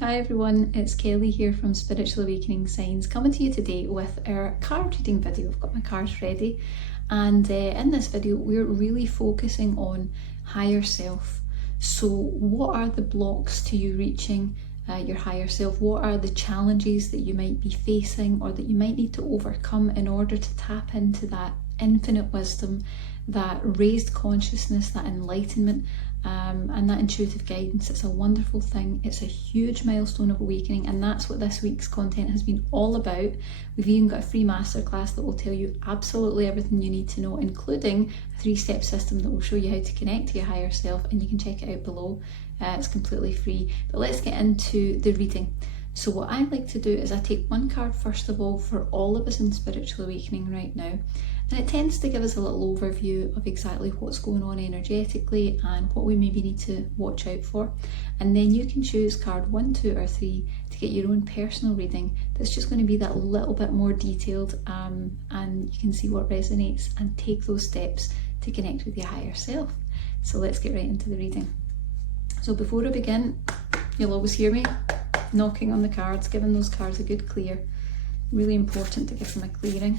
Hi everyone, it's Kelly here from Spiritual Awakening Signs, coming to you today with our card reading video. I've got my cards ready, and in this video we're really focusing on higher self. So what are the blocks to you reaching your higher self? What are the challenges that you might be facing or that you might need to overcome in order to tap into that infinite wisdom, that raised consciousness, that enlightenment, and that intuitive guidance? It's a wonderful thing. It's a huge milestone of awakening, and that's what this week's content has been all about. We've even got a free masterclass that will tell you absolutely everything you need to know, including a 3-step system that will show you how to connect to your higher self, and you can check it out below. It's completely free. But let's get into the reading. So what I like to do is I take one card first of all for all of us in spiritual awakening right now, and it tends to give us a little overview of exactly what's going on energetically and what we maybe need to watch out for. And then you can choose card 1, 2 or 3 to get your own personal reading that's just going to be that little bit more detailed, and you can see what resonates and take those steps to connect with your higher self. So let's get right into the reading. So before I begin, you'll always hear me knocking on the cards, giving those cards a good clear. Really important to give them a clearing.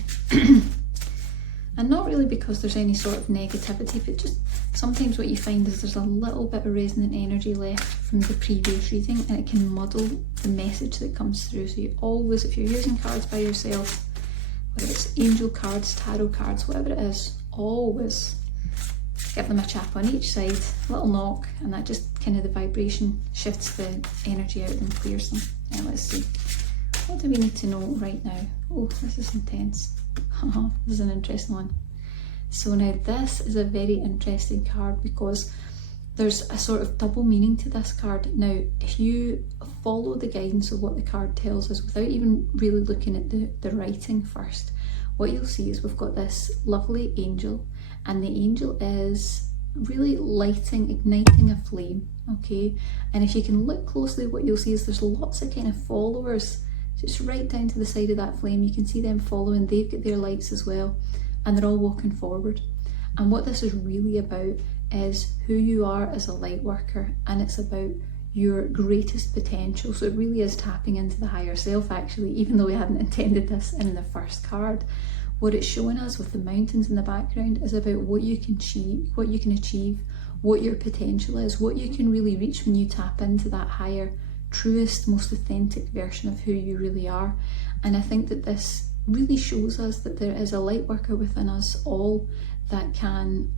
And not really because there's any sort of negativity, but just sometimes what you find is there's a little bit of resonant energy left from the previous reading, and it can muddle the message that comes through. So you always, if you're using cards by yourself, whether it's angel cards, tarot cards, whatever it is, always give them a chap on each side, a little knock, and that just kind of the vibration shifts the energy out and clears them. Now let's see, what do we need to know right now? Oh, this is intense. This is an interesting one. So now this is a very interesting card because there's a sort of double meaning to this card. Now if you follow the guidance of what the card tells us without even really looking at the writing first, what you'll see is we've got this lovely angel, and the angel is really igniting a flame, okay? And if you can look closely, what you'll see is there's lots of kind of followers just right down to the side of that flame. You can see them following, they've got their lights as well, and they're all walking forward. And what this is really about is who you are as a light worker, and it's about your greatest potential. So it really is tapping into the higher self, actually, even though we hadn't intended this in the first card. What it's showing us with the mountains in the background is about what you can achieve, what your potential is, what you can really reach when you tap into that higher, truest, most authentic version of who you really are. And I think that this really shows us that there is a light worker within us all that can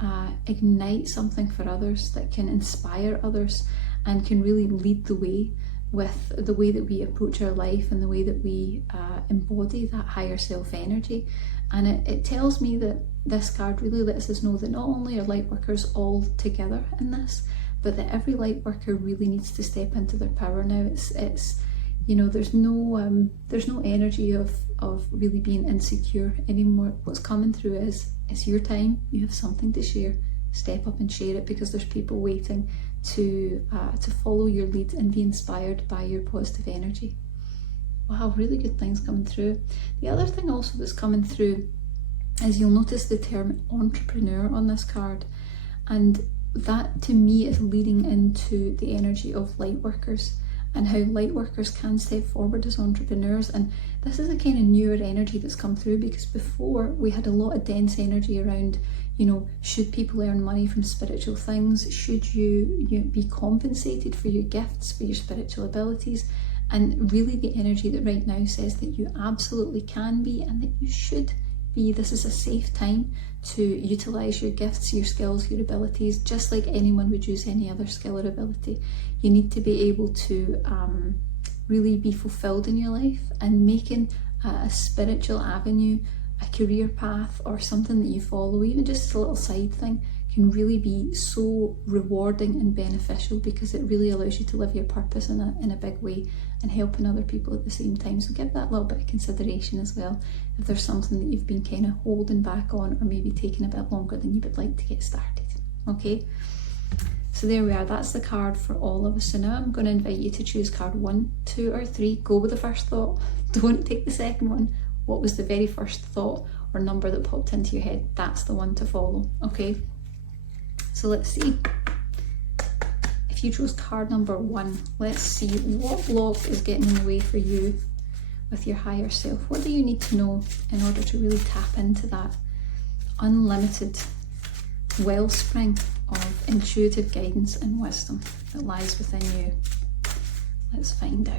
ignite something for others, that can inspire others, and can really lead the way with the way that we approach our life and the way that we embody that higher self energy. And it tells me that this card really lets us know that not only are light workers all together in this, but that every light worker really needs to step into their power now. It's you know, there's no energy of really being insecure anymore. What's coming through is it's your time, you have something to share, step up and share it, because there's people waiting to follow your lead and be inspired by your positive energy. Wow, really good things coming through. The other thing also that's coming through is you'll notice the term entrepreneur on this card, and that to me is leading into the energy of light workers and how light workers can step forward as entrepreneurs. And this is a kind of newer energy that's come through, because before we had a lot of dense energy around, you know, should people earn money from spiritual things? Should you be compensated for your gifts, for your spiritual abilities? And really the energy that right now says that you absolutely can be, and that you should be. This is a safe time to utilize your gifts, your skills, your abilities, just like anyone would use any other skill or ability. You need to be able to really be fulfilled in your life, and making a spiritual avenue, a career path, or something that you follow, even just a little side thing, can really be so rewarding and beneficial, because it really allows you to live your purpose in a big way and helping other people at the same time. So give that little bit of consideration as well, if there's something that you've been kind of holding back on, or maybe taking a bit longer than you would like to get started. Okay, so there we are, that's the card for all of us. So now I'm going to invite you to choose card 1, 2 or 3. Go with the first thought, don't take the second one. What was the very first thought or number that popped into your head? That's the one to follow. Okay, so let's see. If If you chose card number 1, let's see what block is getting in the way for you with your higher self. What do you need to know in order to really tap into that unlimited wellspring of intuitive guidance and wisdom that lies within you? Let's find out.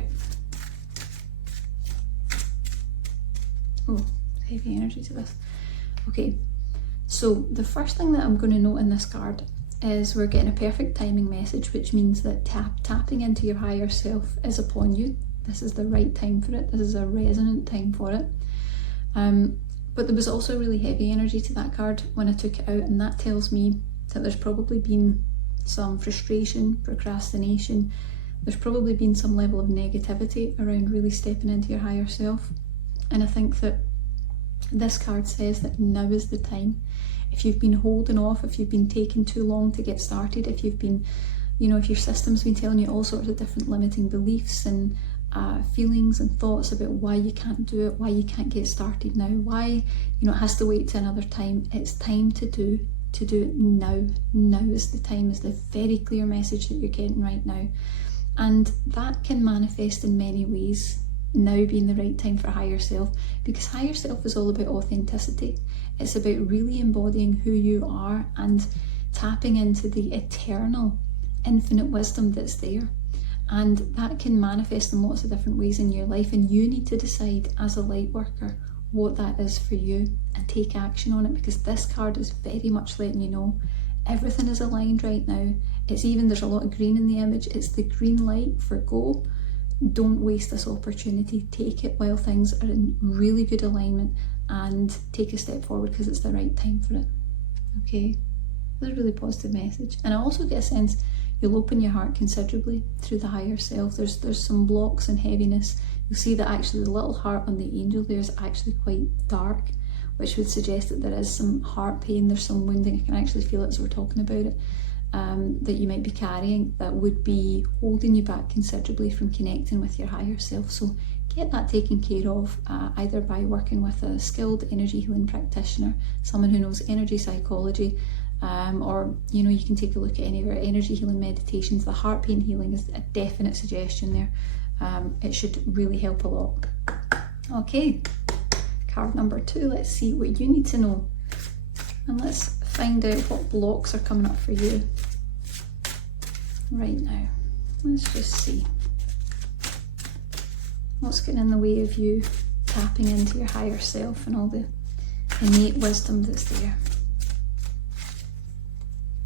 Oh, heavy energy to this. Okay, so the first thing that I'm going to note in this card is we're getting a perfect timing message, which means that tapping into your higher self is upon you. This is the right time for it. This is a resonant time for it. But there was also really heavy energy to that card when I took it out, and that tells me that there's probably been some frustration, procrastination. There's probably been some level of negativity around really stepping into your higher self. And I think that this card says that now is the time. If you've been holding off, if you've been taking too long to get started, if you've been, if your system's been telling you all sorts of different limiting beliefs and feelings and thoughts about why you can't do it, why you can't get started now, why it has to wait to another time. It's time to do it now. Now is the time, is the very clear message that you're getting right now. And that can manifest in many ways, now being the right time for higher self, because higher self is all about authenticity. It's about really embodying who you are and tapping into the eternal, infinite wisdom that's there. And that can manifest in lots of different ways in your life, and you need to decide as a light worker what that is for you and take action on it, because this card is very much letting you know everything is aligned right now. There's a lot of green in the image. It's the green light for go. Don't waste this opportunity. Take it while things are in really good alignment and take a step forward, because it's the right time for it. Okay, that's a really positive message. And I also get a sense you'll open your heart considerably through the higher self. There's some blocks and heaviness. You'll see that actually the little heart on the angel there is actually quite dark, which would suggest that there is some heart pain, there's some wounding. I can actually feel it as we're talking about it, that you might be carrying that would be holding you back considerably from connecting with your higher self. So get that taken care of, either by working with a skilled energy healing practitioner, someone who knows energy psychology, or you can take a look at any of our energy healing meditations. The heart pain healing is a definite suggestion there. It should really help a lot. Okay, card number 2, let's see what you need to know, and let's find out what blocks are coming up for you right now. Let's just see what's getting in the way of you tapping into your higher self and all the innate wisdom that's there.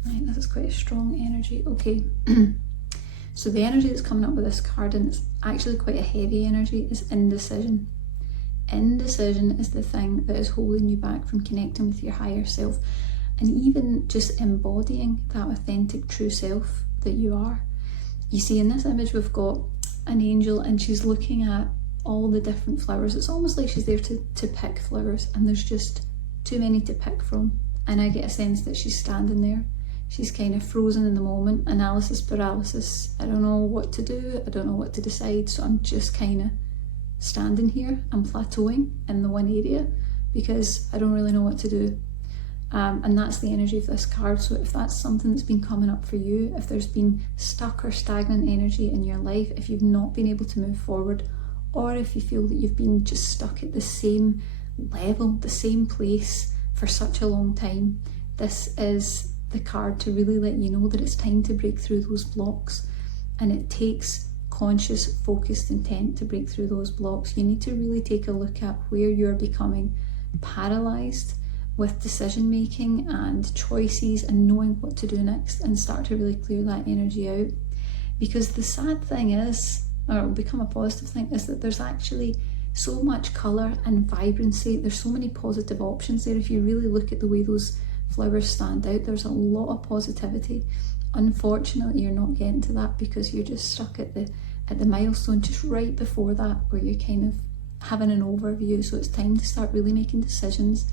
Right, this is quite a strong energy. Okay, so the energy that's coming up with this card, and it's actually quite a heavy energy, is indecision. Indecision is the thing that is holding you back from connecting with your higher self, and even just embodying that authentic true self that you are. You see, in this image we've got an angel, and she's looking at all the different flowers. It's almost like she's there to pick flowers, and there's just too many to pick from. And I get a sense that she's standing there. She's kind of frozen in the moment, analysis paralysis. I don't know what to do, I don't know what to decide, so I'm just kind of standing here. I'm plateauing in the one area because I don't really know what to do. And that's the energy of this card. So if that's something that's been coming up for you, if there's been stuck or stagnant energy in your life, if you've not been able to move forward, or if you feel that you've been just stuck at the same level, the same place for such a long time, this is the card to really let you know that it's time to break through those blocks. And it takes conscious, focused intent to break through those blocks. You need to really take a look at where you're becoming paralyzed with decision making and choices and knowing what to do next, and start to really clear that energy out. Because the sad thing is, or it'll become a positive thing, is that there's actually so much colour and vibrancy. There's so many positive options there. If you really look at the way those flowers stand out, there's a lot of positivity. Unfortunately, you're not getting to that because you're just stuck at the milestone just right before that, where you're kind of having an overview. So it's time to start really making decisions.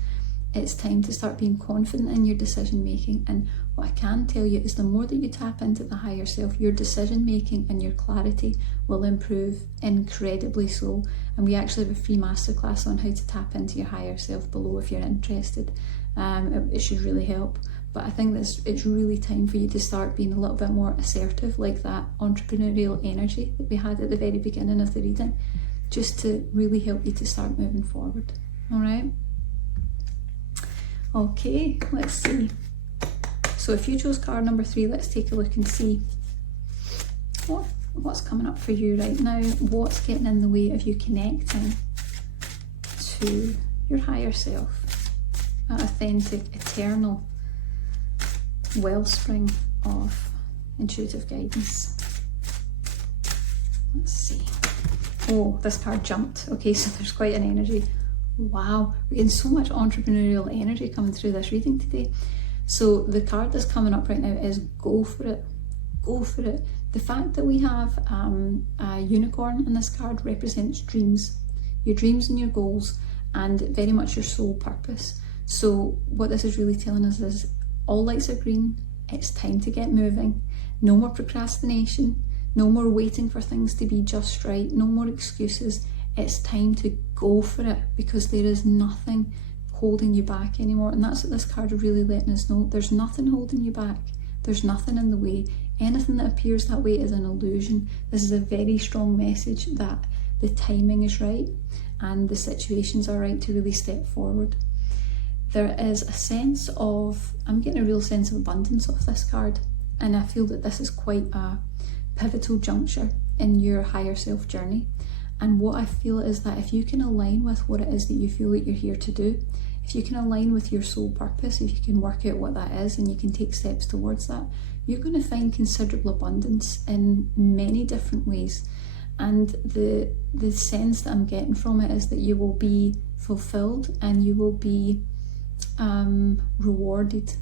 It's time to start being confident in your decision making. And what I can tell you is the more that you tap into the higher self, your decision making and your clarity will improve incredibly so. And we actually have a free masterclass on how to tap into your higher self below if you're interested. It should really help. but I think it's really time for you to start being a little bit more assertive, like that entrepreneurial energy that we had at the very beginning of the reading, just to really help you to start moving forward. All right? Okay, let's see. So if you chose card number 3, let's take a look and see what's coming up for you right now. What's getting in the way of you connecting to your higher self, that authentic, eternal wellspring of intuitive guidance. Let's see. Oh, this card jumped. Okay, so there's quite an energy. Wow, we're getting so much entrepreneurial energy coming through this reading today. So the card that's coming up right now is go for it. Go for it. The fact that we have a unicorn in this card represents dreams. Your dreams and your goals, and very much your soul purpose. So what this is really telling us is all lights are green. It's time to get moving. No more procrastination. No more waiting for things to be just right. No more excuses. It's time to go for it, because there is nothing holding you back anymore. And that's what this card is really letting us know. There's nothing holding you back. There's nothing in the way. Anything that appears that way is an illusion. This is a very strong message that the timing is right and the situations are right to really step forward. There is a sense of, I'm getting a real sense of abundance off this card, and I feel that this is quite a pivotal juncture in your higher self journey. And what I feel is that if you can align with what it is that you feel that you're here to do, if you can align with your soul purpose, if you can work out what that is and you can take steps towards that, you're going to find considerable abundance in many different ways. And the sense that I'm getting from it is that you will be fulfilled and you will be rewarded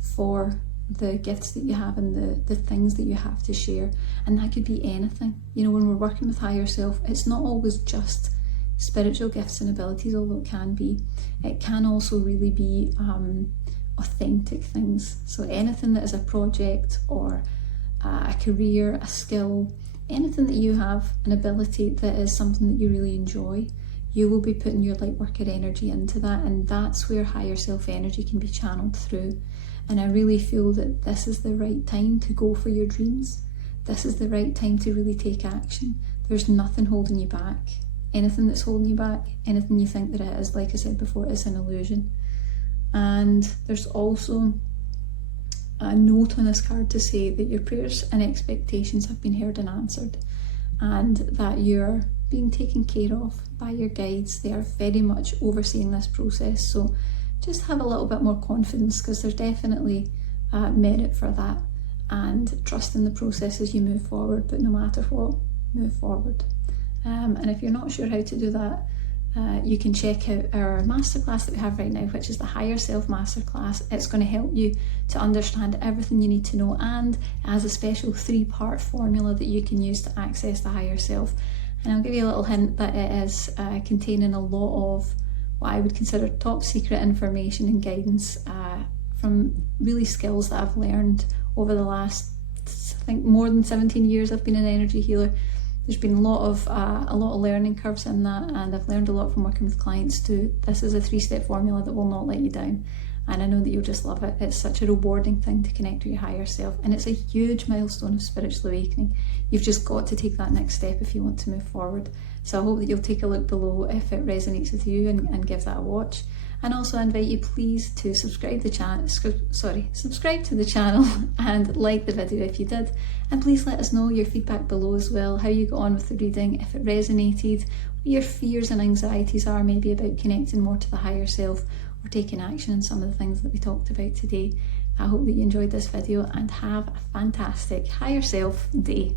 for the gifts that you have and the things that you have to share. And that could be anything. You know, when we're working with higher self, it's not always just spiritual gifts and abilities, although it can be. It can also really be authentic things. So anything that is a project or a career, a skill, anything that you have, an ability that is something that you really enjoy, you will be putting your light worker energy into that, and that's where higher self energy can be channeled through. And I really feel that this is the right time to go for your dreams. This is the right time to really take action. There's nothing holding you back. Anything that's holding you back, anything you think that it is, like I said before, is an illusion. And there's also a note on this card to say that your prayers and expectations have been heard and answered, and that you're being taken care of by your guides. They are very much overseeing this process. So just have a little bit more confidence, because there's definitely merit for that, and trust in the process as you move forward. But no matter what, move forward. And if you're not sure how to do that, you can check out our masterclass that we have right now, which is the Higher Self Masterclass. It's going to help you to understand everything you need to know, and it has a special 3-part formula that you can use to access the higher self. And I'll give you a little hint that it is containing a lot of what I would consider top secret information and guidance from really skills that I've learned over the last, I think, more than 17 years I've been an energy healer. There's been a lot of learning curves in that, and I've learned a lot from working with clients too. This is a 3-step formula that will not let you down, and I know that you'll just love it. It's such a rewarding thing to connect with your higher self, and it's a huge milestone of spiritual awakening. You've just got to take that next step if you want to move forward. So I hope that you'll take a look below if it resonates with you, and give that a watch. And also I invite you please to subscribe to the channel and like the video if you did. And please let us know your feedback below as well, how you got on with the reading, if it resonated, what your fears and anxieties are maybe about connecting more to the higher self or taking action on some of the things that we talked about today. I hope that you enjoyed this video and have a fantastic higher self day.